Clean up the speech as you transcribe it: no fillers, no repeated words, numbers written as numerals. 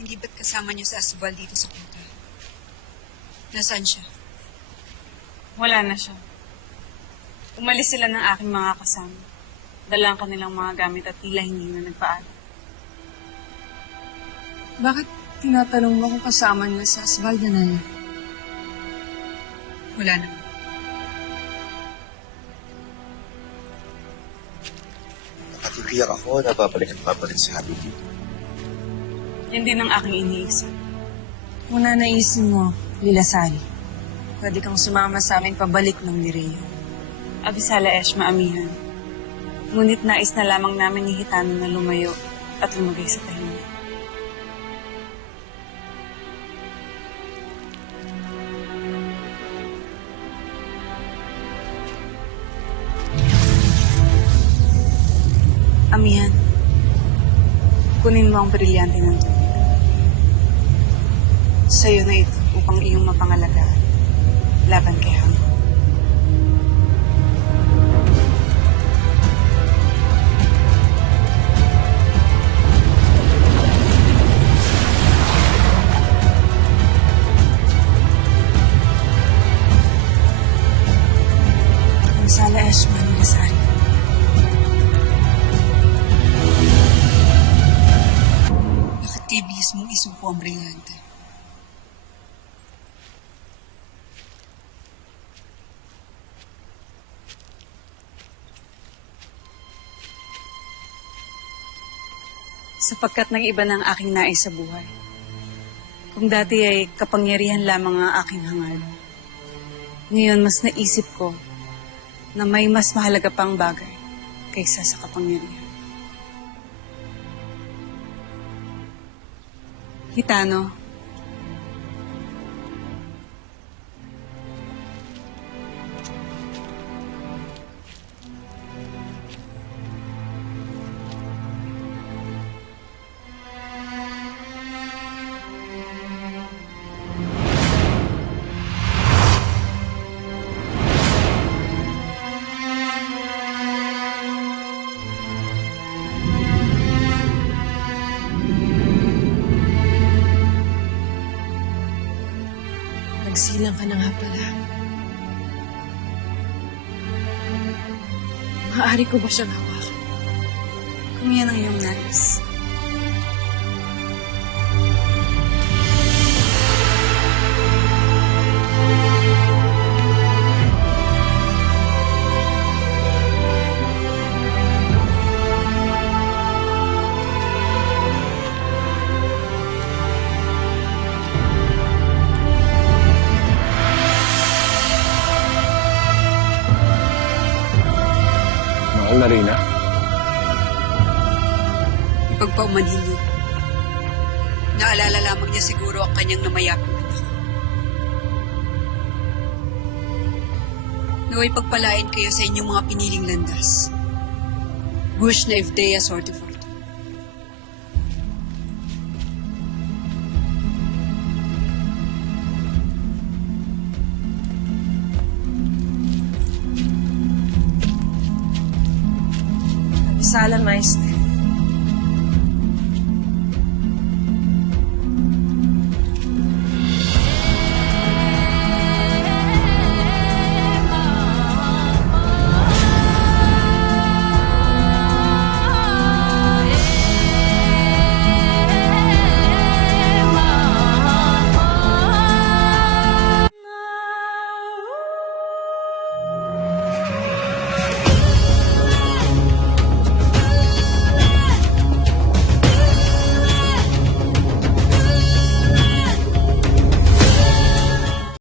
Hindi ba't kasama niyo sa asbal dito sa kuta? Nasaan siya? Wala na siya. Umalis sila ng aking mga kasama. Dala ang kanilang mga gamit at tila hindi na nagpaalam. Bakit tinatanong mo kung kasama niya sa asbal, Danaya? Wala naman. Nakatipiyak ako na babalik at babalik si Happy dito. Yan din ang aking iniisip. Kung nanaisin mo, Lilasal, pwede kang sumama sa amin pabalik ng Mireyo. Abisala Esh, maamihan. Ngunit nais na lamang namin ni Hitano na lumayo at lumagay sa tahimik. Amihan, kunin mo ang brilyante ng tubig. Sa'yo na ito upang iyong mapangalagaan laban kay Hang. Sala Eshma, Lilasal. Bakit kayo bihis mong isuko ang brilyante? Sapagkat nag-iba ng aking nais sa buhay. Kung dati ay kapangyarihan lamang ang aking hangad, ngayon mas naisip ko na may mas mahalaga pang bagay kaysa sa kapangyarihan. Hitano, Nagsilang ka na nga pala. Maaari ko ba siyang hawakan? kung yan ang iyong nais. Mahal na rin, ha? Ipagpaumanhin niyo. Naalala lamang niya siguro ang kanyang namayapang anak. Naway pagpalain kayo sa inyong mga piniling landas. Bush na Evdea Sortiforte. Abisalan, Maestre.